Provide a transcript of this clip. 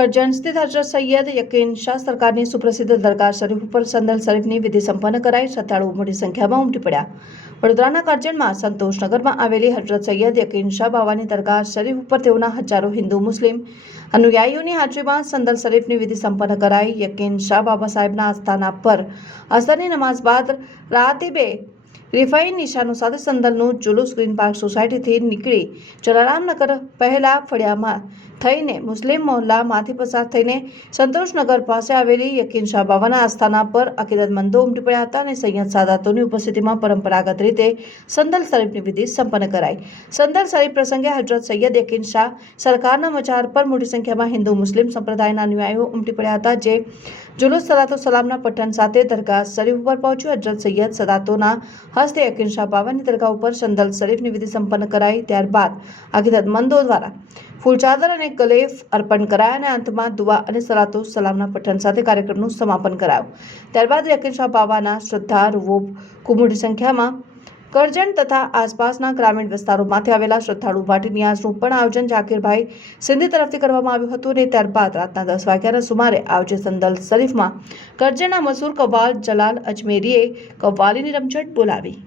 કરજણ સ્થિત હજરત સૈયદ યકીન શાહ સરકારની સુપ્રસિદ્ધ દરગાહ શરીફ ઉપર સંદલ શરીફની વિધિ સંપન્ન કરાઈ, શ્રદ્ધાળુઓ મોટી સંખ્યામાં ઉમટી પડ્યા. વડોદરાના કરજણમાં સંતોષનગરમાં આવેલી હજરત સૈયદ યકીન શાહ બાવાની દરગાહ શરીફ ઉપર તેઓના હજારો હિન્દુ, મુસ્લિમ, અનુયાયીઓની હાજરીમાં સંદલ શરીફની વિધિ સંપન્ન કરાઈ. યકીન શાહ બાબા સાહેબના આસ્થાના પર અસરની નમાઝ બાદ રાતીબે રિફાઈન નિશાનો સાથે સંદલનું જુલુસ ગ્રીન પાર્ક સોસાયટીથી નીકળી જલારામનગર પહેલા ફળિયામાં થઈને મુસ્લિમ મહોલ્લામાંથી પસાર થઈને સંતોષનગર પાસે આવેલી યકીન શાહ બાબાના આસ્થાના પર અકીદતમંદો ઉમટી પડ્યા હતા અને સૈયદ સાદાતોની ઉપસ્થિતિમાં પરંપરાગત રીતે સંદલ શરીફની વિધિ સંપન્ન કરાઈ. સંદલ શરીફ પ્રસંગે હજરત સૈયદ યકીન શાહ સરકારના મચાર પર મોટી સંખ્યામાં હિન્દુ મુસ્લિમ સંપ્રદાયના અનુયાયીઓ ઉમટી પડ્યા હતા, જે જુલુસ સલાતો સલામના પઠન સાથે દરગાહ શરીફ ઉપર પહોંચ્યું. હજરત સૈયદ સદાતોના હસ્તે યકીન શાહ બાબાની દરગાહ ઉપર સંદલ શરીફની વિધિ સંપન્ન કરાઈ. ત્યારબાદ અકીદતમંદો દ્વારા ફૂલચાદર અને ગલેફ અર્પણ કરાયા અને અંતમાં દુઆ અને સલાતો સલામના પઠન સાથે કાર્યક્રમનું સમાપન કરાયું. ત્યારબાદ રેકેશા બાબાના શ્રદ્ધાળુઓ ખૂબ મોટી સંખ્યામાં કરજણ તથા આસપાસના ગ્રામીણ વિસ્તારોમાંથી આવેલા શ્રદ્ધાળુ માટે ન્યાસનું પણ આયોજન જાકીરભાઈ સિંધી તરફથી કરવામાં આવ્યું હતું અને ત્યારબાદ રાતના દસ વાગ્યાના સુમારે આવજે સંદલ શરીફમાં કરજણના મસૂર કવાલ જલાલ અજમેરીએ કવ્વાલીની રમઝટ બોલાવી.